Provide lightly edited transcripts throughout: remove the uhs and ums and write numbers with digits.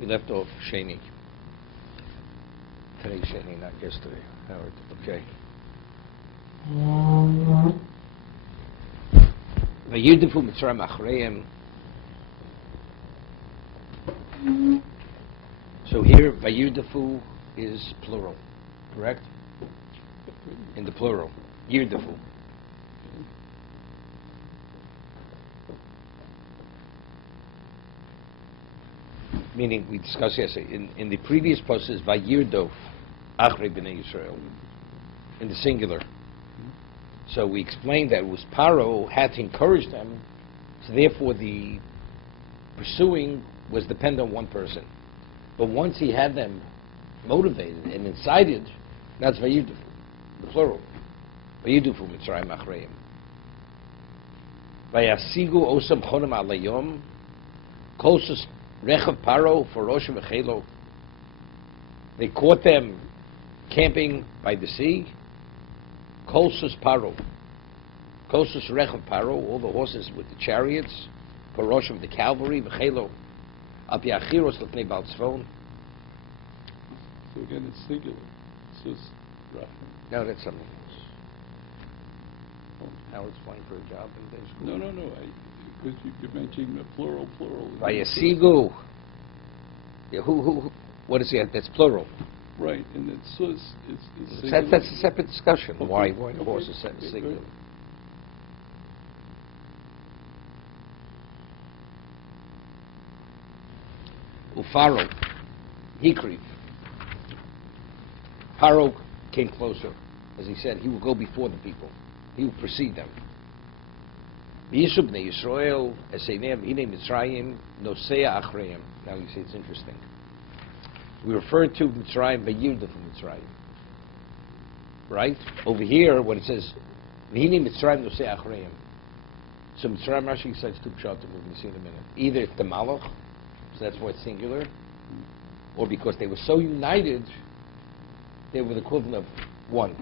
We left off Sheni. Today's Sheni, not yesterday. Howard, okay. Vayirdefu Mitzrayim Achreim. So here, Vayirdefu is plural, correct? In the plural, Yirdefu. Meaning, we discussed yesterday, in the previous post is Vayirdof Achrei B'nai Yisrael, in the singular. So we explained that it was Paro had to encourage them, so therefore the pursuing was dependent on one person. But once he had them motivated and incited, that's Vayirdofu, the plural. Vayirdofu Mitzrayim Achreim. Vayasigu Osam Chonim Alayom, Kosus Rechav Paro for Rosh V'chelo. They caught them camping by the sea. Kosus Paro. Kosus Rechav Paro, all the horses with the chariots. For Rosh of the cavalry, V'chelo. Al Pi Achiros L'pnei Baal Tzfon. So again, it's singular. So it's Rashi. No, that's something else. Howard's applying for a job in day school. No. Because you're mentioning the plural. Vayasigu. Yeah, who? What is that? That's plural. Right, and it says it's That's singular. a separate discussion. Okay. Why the horse is Okay, singular? good. Ufaro, Hikriv. Paro came closer. As he said, he will go before the people. He will precede them. Yisub b'nei Yisrael, eseinem, hine Mitzrayim, nosea achreim. Now you see, it's interesting. We refer to Mitzrayim, vayirdefu Mitzrayim. Right? Over here, when it says, hine Mitzrayim, nosea achreim. So Mitzrayim Rashi says two pshatim, we're going to see in a minute. Either it's the malach, so that's why it's singular, or because they were so united, they were the equivalent of one.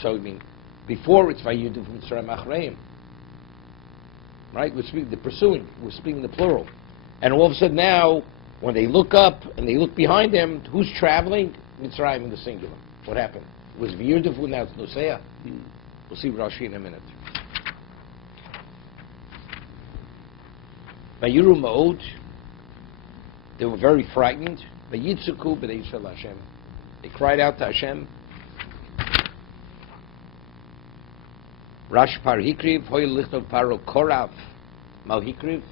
So I mean, before it's vayirdefu Mitzrayim achreim. Right? We're speaking the pursuing. We're speaking the plural. And all of a sudden now, when they look up and they look behind them, who's traveling? Mitzrayim in the singular. What happened? It was V'yirdefu, now it's Nosea. We'll see Rashi in a minute. Vayiru Ma'od, they were very frightened. Vayitzuku b'nei Yisrael Hashem. They cried out to Hashem. Rash Par Hikriv, Hoy Lichtov Paro Korav Mal Hikriv.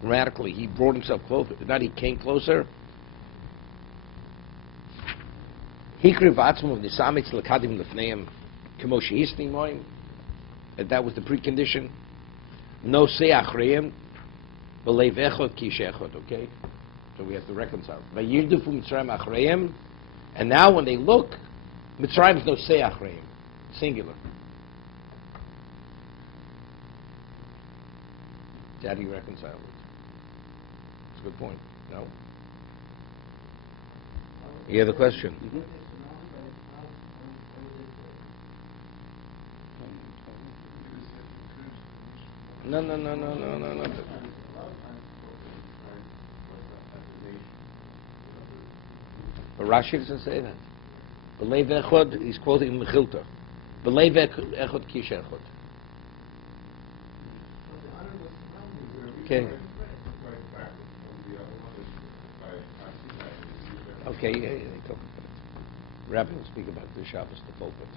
Grammatically, he brought himself closer. Not he came closer. Hikriv Atzmo of Nisamitz Lakadim Lefneim Kemoshi Hisni Moim. That was the precondition. No Seachreim Belev Echot Kish Echot. Okay? So we have to reconcile. Vayirdefu Mitzrayim Achreim. And now when they look, Mitzrayim is no Seachreim. Singular. How do you reconcile it? That's a good point. No? You hear the question? Mm-hmm. No. But Rashi doesn't say that. Belev Echod, he's quoting Mechilta. Belev Echod Kish Echod. Okay. Okay, yeah, they talk about it. Rabbi will speak about the Shabbos, the pulpit.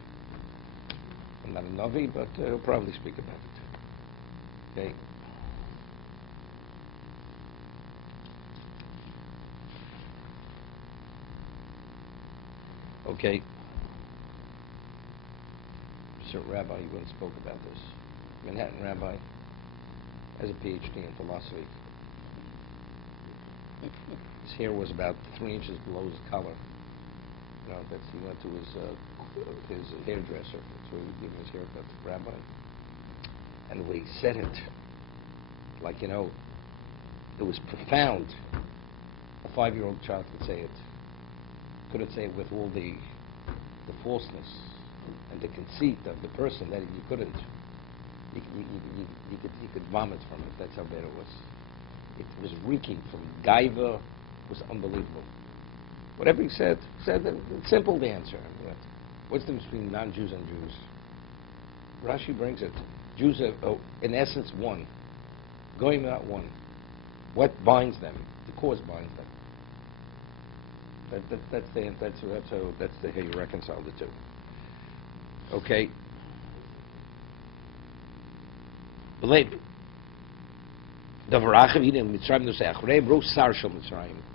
I'm not a Navi, but he'll probably speak about it. Okay. Okay. So Rabbi, you once spoke about this. Manhattan Rabbi has a PhD in philosophy. His hair was about 3 inches below his collar. You know, he went to his hairdresser. That's where he would give him his haircut, Rabbi. And the way he said it, like, you know, it was profound. A 5-year-old child could say it. Couldn't say it with all the falseness and the conceit of the person that you couldn't. You could vomit from it. That's how bad it was. It was reeking from gaiva was unbelievable. Whatever he said it's simple to answer. What's the difference between non-Jews and Jews? Rashi brings it. Jews are, in essence, one. Going out one. What binds them? The cause binds them. That's how you reconcile the two. Okay. The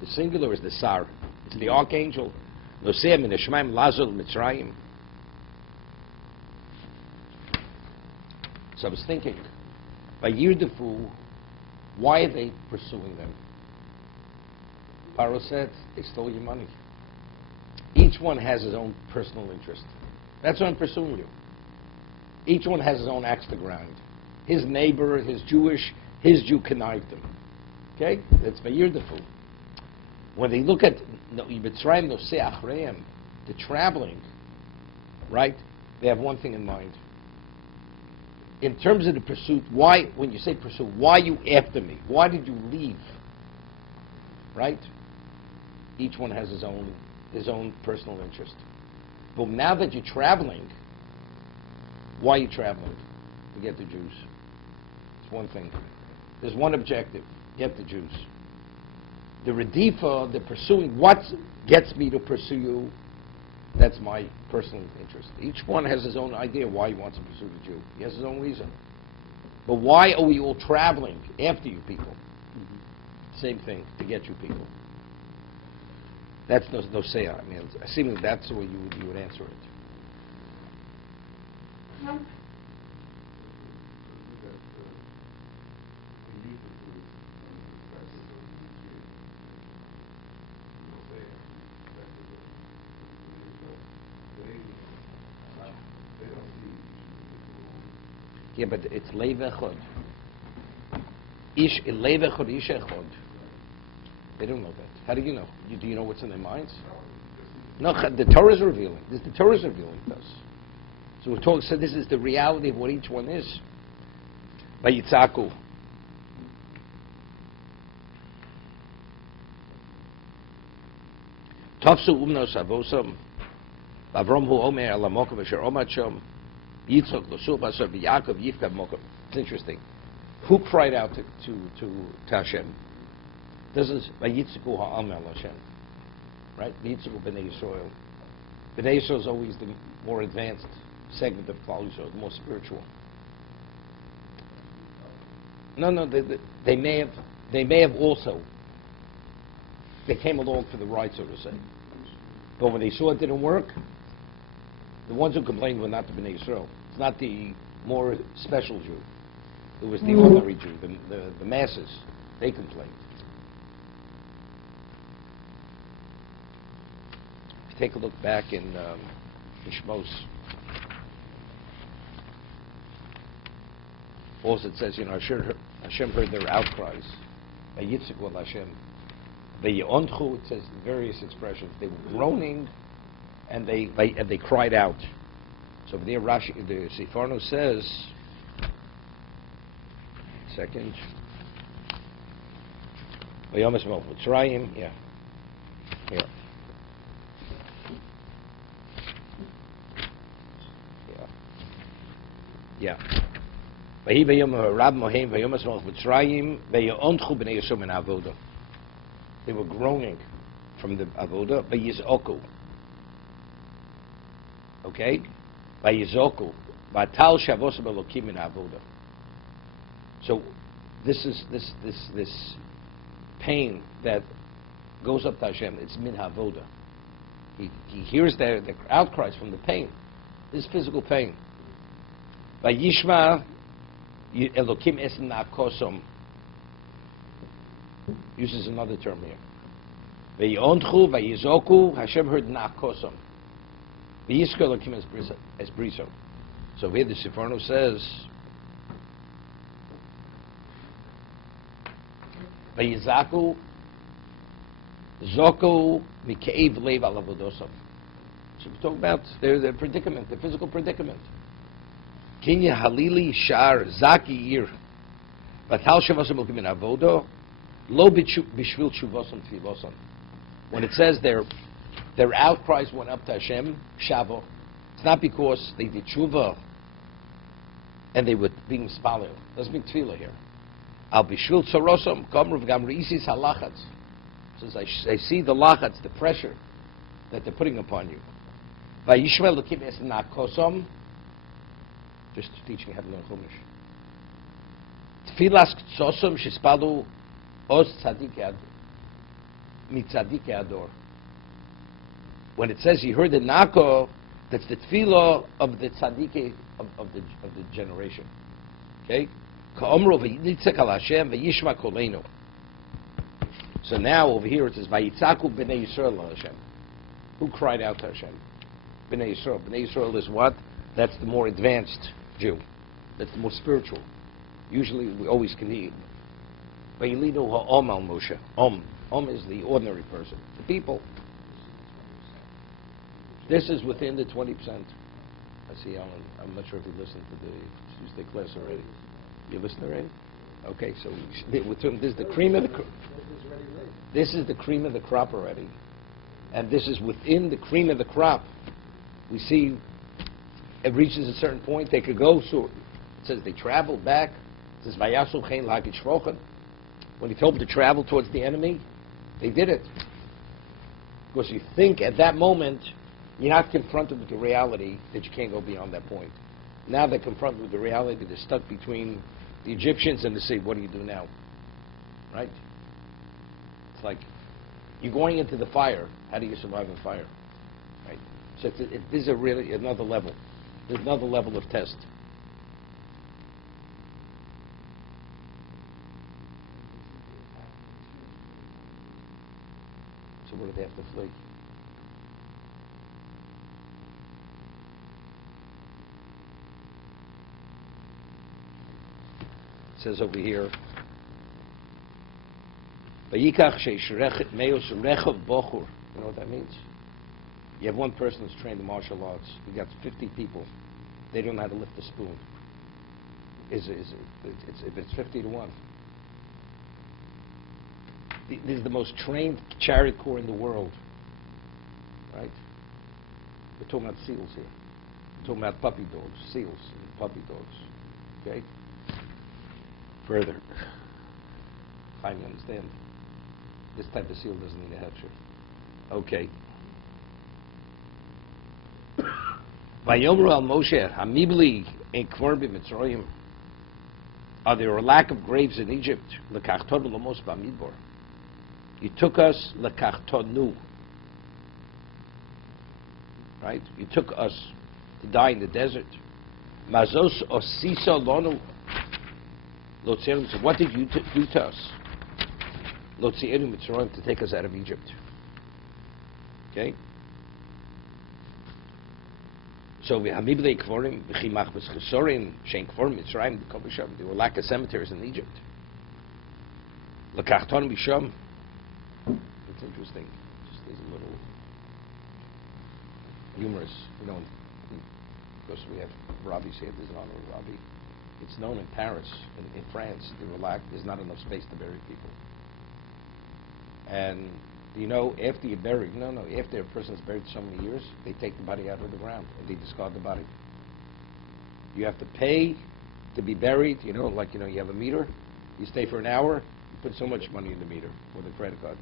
singular is the Sar. It's the archangel. So I was thinking, by Yirdefu, why are they pursuing them? Pharaoh said, they stole your money. Each one has his own personal interest. That's why I'm pursuing you. Each one has his own axe to grind. His neighbor, his Jew connived him. Okay? That's Vayirdefu. When they look at Mitzrayim Nosei Achreim, the traveling, right? They have one thing in mind. In terms of the pursuit, why, when you say pursuit, why are you after me? Why did you leave? Right? Each one has his own personal interest. But now that you're traveling, why are you traveling? To get the Jews. It's one thing. There's one objective: get the Jews. The Redifa, the pursuing, what gets me to pursue you, that's my personal interest. Each one has his own idea why he wants to pursue the Jew. He has his own reason. But why are we all traveling after you people? Mm-hmm. Same thing, to get you people. That's no say. I mean, assuming that's the way you would answer it. Yeah, but it's Lev Echad. Lev Echad, Ish Echad. They don't know that. How do you know? Do you know what's in their minds? No, the Torah is revealing. The Torah is revealing to us. So we're talking. So this is the reality of what each one is. Vayitzaku. Tafsu umnos avosam. Avram hu omer alamokim asher omachom. Yitzchak l'suv asher v'Yaakov yifkav mokim. It's interesting. Who cried out to Hashem? Doesn't Vayitzaku ha'am el Hashem, right? Vayitzaku b'nei Yisrael. B'nei Yisrael is always the more advanced segment of Klal Yisrael, the more spiritual. No, they may have also. They came along for the ride, so to say. But when they saw it didn't work, the ones who complained were not the Bnei Yisrael. It's not the more special Jew. It was the ordinary Jew, the masses. They complained. If you take a look back in Shmos, also it says, Hashem heard their outcries. Vayitzaku al Hashem. Vayontchu, it says various expressions. They were groaning, and they cried out. So there, Rashi, the Sefarno says. Second. Vayomas Mel Mitzrayim. Yeah. Here. Yeah. Vahi vayom Rab Mohem Vayomas Mel Mitzrayim Vayontchu b'nei Yisrael min Avodah. They were groaning from the avodah. Vayizoku. Okay, Vayizoku. Vatal shavos belokim min avodah. So, this is this pain that goes up to Hashem. It's min havodah. He hears the outcries from the pain. This physical pain. Vayishma Elokim esen na'kosom. Uses another term here. Vayontchu, vayizoku, Hashem heard na'kosom. Vayiskel Elokim es briso. So here the Sefarno says, Vayizaku, zoku, mikeiv leiv al avodosav. So we talk about their predicament, the physical predicament. Kinya halili shar zaki ir. Vatal shavasam elokim in avodo. Lo bishvil tshuvason tfiloson. When it says their outcries went up to Hashem, shavo, it's not because they did tshuva and they were being spalil. Doesn't mean tefillah here. Al bishvil tzorosom kamru v'gam reisis halachatz. Says I see the lachatz, the pressure that they're putting upon you. Vayishma Elokim es nakosom. Just teaching how to learn Chumash. Tfilas ktsosom shispalu os tzadik mitzadik ador. When it says he heard the nako, that's the tefillah of the tzaddik of the generation. Okay? Ka'omro v'yitzak al Hashem v'yishma koleinu. So now over here it says v'yitzaku b'nei Yisrael al Hashem. Who cried out to Hashem? B'nei Yisrael. B'nei Yisrael is what? That's the more advanced Jew. That's the more spiritual. Usually we always can hear. V'yilidu ha'om al Moshe. Om is the ordinary person. The people. This is within the 20%. I see Alan. I'm not sure if you listened to the Tuesday class already. You listened already? Okay, so this is the cream of the crop. This is the cream of the crop already. And this is within the cream of the crop. We see it reaches a certain point, they could go, so it says they traveled back. It says, Vayasu chen lagit shrochen. When he told them to travel towards the enemy, they did it. Because you think at that moment, you're not confronted with the reality that you can't go beyond that point. Now they're confronted with the reality they're stuck between the Egyptians and they say, what do you do now? Right? It's like, you're going into the fire. How do you survive in fire? Right? So this is really another level. There's another level of test. So where do they have to flee? It says over here, Vayikach sheish meos rechav bochur. You know what that means? You have one person who's trained in martial arts. You got 50 people. They don't know how to lift a spoon. If it's 50 to 1. This is the most trained chariot corps in the world. Right? We're talking about seals here. We're talking about puppy dogs, seals and puppy dogs. Okay? Further. I understand. This type of seal doesn't need a hefsher. Okay. Vayomru al Moshe, Hamibli in Kvorbi Mitzrayim. Are there a lack of graves in Egypt? L'kachtonu l'mos b'amidbar. You took us l'kachtonu. Right? You took us to die in the desert. Mazos osisa lonu. What did you do to us? Lotzienu Mitzrayim, to take us out of Egypt. Okay? So there were lack of cemeteries in Egypt. It's interesting. Just there's a little humorous, because we have Rabbi here, there's an honorable Rabbi. It's known in Paris, in France, there's not enough space to bury people. And after you're buried, after a person's buried so many years, they take the body out of the ground and they discard the body. You have to pay to be buried, you have a meter, you stay for an hour, you put so much money in the meter with a credit card.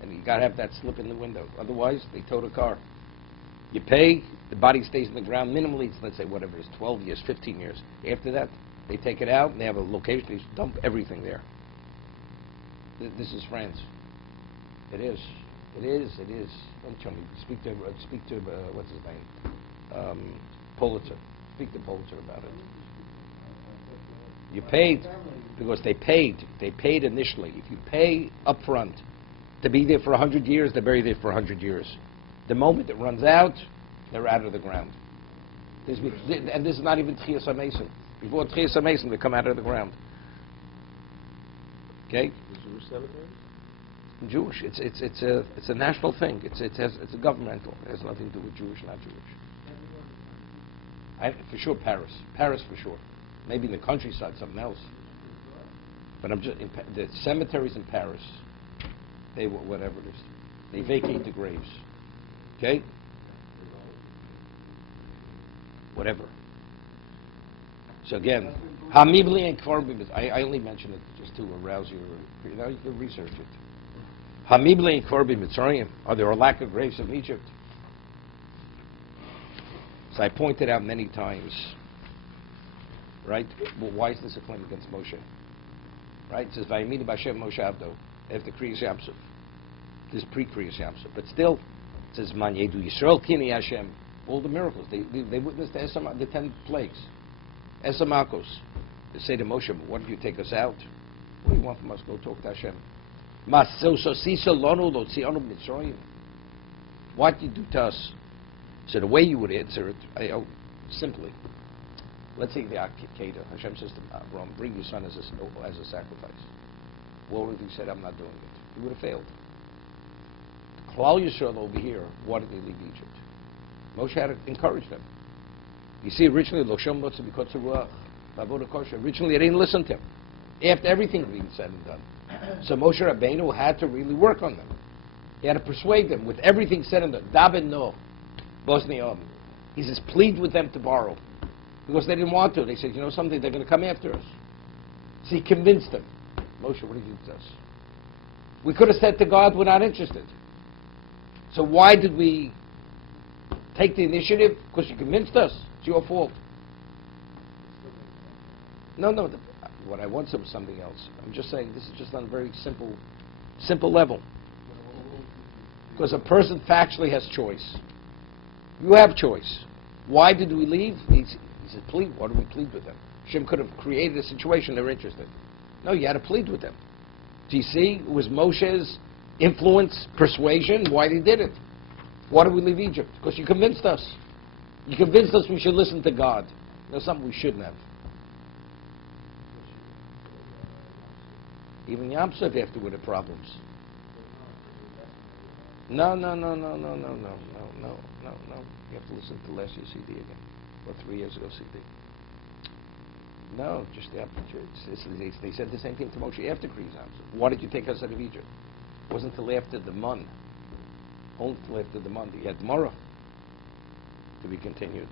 And you gotta have that slip in the window. Otherwise, they tow the car. You pay, the body stays in the ground, minimally, it's, let's say, whatever it is, 12 years, 15 years. After that, they take it out and they have a location, they dump everything there. This is France. It is. Don't tell me. Speak to what's his name? Pulitzer. Speak to Pulitzer about it. You paid because they paid. They paid initially. If you pay up front to be there for 100 years, they bury there for 100 years. The moment it runs out, they're out of the ground. And this is not even Tchias HaMesim. Before Tchias HaMesim, they come out of the ground. Okay? The Jewish cemetery? Jewish. It's a national thing. It's a governmental. It has nothing to do with Jewish, not Jewish. For sure, Paris. Paris for sure. Maybe in the countryside, something else. But I'm just the cemeteries in Paris. They whatever it is, they vacate the graves. Okay. Whatever. So again, Hamibli and Kvarbi. I only mention it just to arouse you. Now you can research it. Hamibli and Kvarbi Mitzrayim. Are there a lack of graves in Egypt? So I pointed out many times. Right? Well, why is this a claim against Moshe? Right? It says Vayimini B'Hashem Moshe Avdo after Kriyas Yamsuf. This is pre-Kriyas Yamsuf, but still it says Man Yedu Yisrael Kini Hashem. All the miracles they witnessed the 10 plagues. Esamakos. They say to Moshe, "What did you take us out? What do you want from us? Go talk to Hashem." What did you do to us? So the way you would answer it, simply. Let's say the Akedah. Hashem says to Abraham, "Bring your son as a sacrifice." What would he said? "I'm not doing it." He would have failed. Klal Yisrael over here, why did they leave Egypt? Moshe had to encourage them. You see, originally, originally they didn't listen to him. After everything had been said and done. So Moshe Rabbeinu had to really work on them. He had to persuade them with everything said and done. Daben no. Bosnia. He says, plead with them to borrow. Because they didn't want to. They said, you know something, they're going to come after us. So he convinced them. Moshe, what did you do to us? We could have said to God, we're not interested. So why did we take the initiative? Because you convinced us. It's your fault. No. What I want was something else. I'm just saying this is just on a very simple level. Because a person factually has choice. You have choice. Why did we leave? He said, plead. Why do we plead with them? Hashem could have created a situation they're interested. No, you had to plead with them. Do you see? It was Moshe's influence, persuasion, why they did it. Why did we leave Egypt? Because you convinced us. You convinced us we should listen to God. That's something we shouldn't have. Even Yamsuf afterward had problems. No. You have to listen to last year's CD again. Or 3 years ago CD. No, just after they said the same thing to Moshe after Kriyas Yamsuf. Why did you take us out of Egypt? It wasn't until after the Mun. Only until after the Mun. He had Mara to be continued.